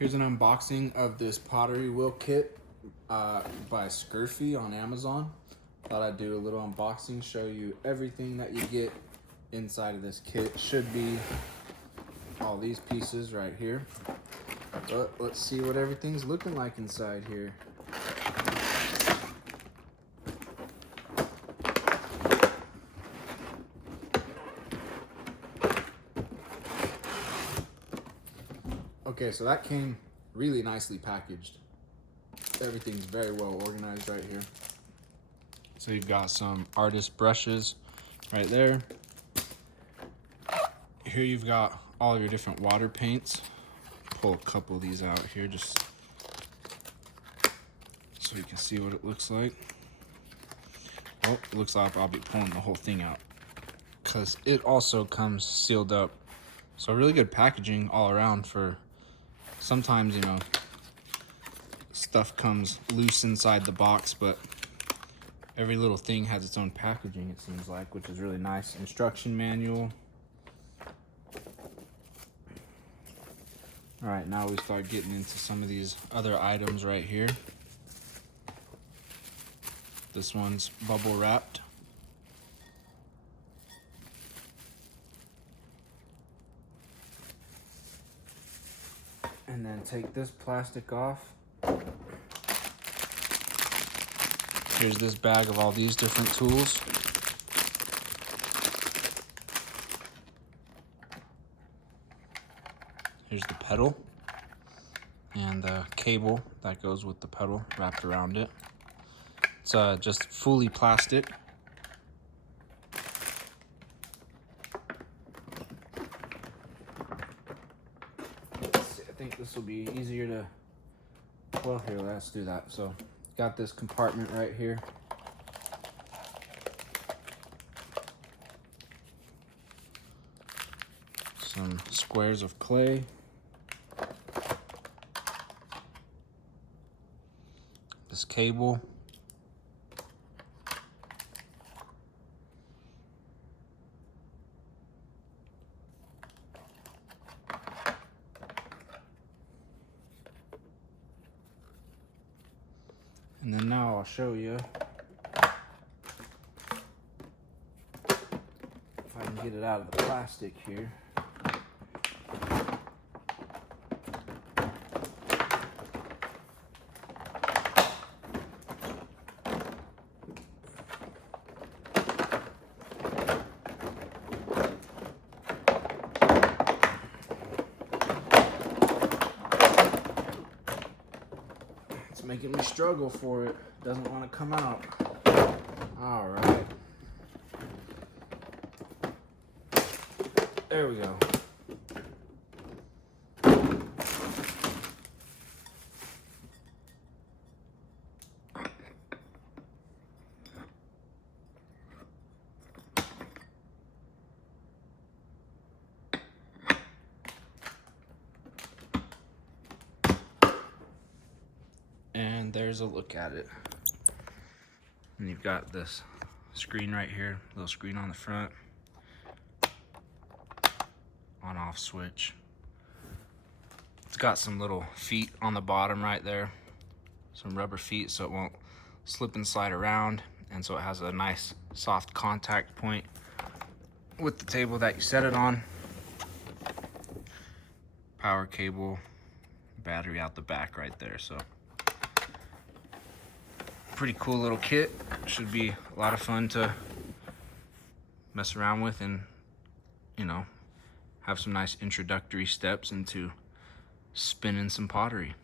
Here's an unboxing of this pottery wheel kit by Skirfy on Amazon. Thought I'd do a little unboxing, show you everything that you get inside of this kit. Should be all these pieces right here. But let's see what everything's looking like inside here. Okay, so that came really nicely packaged. Everything's very well organized right here. So you've got some artist brushes right there. Here you've got all your different water paints. Pull a couple of these out here just so you can see what it looks like. Oh, it looks like I'll be pulling the whole thing out because it also comes sealed up. So really good packaging all around. For sometimes, you know, stuff comes loose inside the box, but every little thing has its own packaging, it seems like, which is really nice. Instruction manual. All right, now we start getting into some of these other items right here. This one's bubble wrapped. And then take this plastic off. Here's this bag of all these different tools. Here's the pedal and the cable that goes with the pedal wrapped around it. It's just fully plastic. I think this will be easier to, well, here, let's do that. So got this compartment right here. Some squares of clay. This cable. And then now I'll show you if I can get it out of the plastic here. It's making me struggle for it. Doesn't want to come out. All right. There we go. And there's a look at it. And you've got this screen right here, little screen on the front, on off switch. It's got some little feet on the bottom right there, some rubber feet so it won't slip and slide around, and so it has a nice soft contact point with the table that you set it on. Power cable, battery out the back right there. So pretty cool little kit. Should be a lot of fun to mess around with and, you know, have some nice introductory steps into spinning some pottery.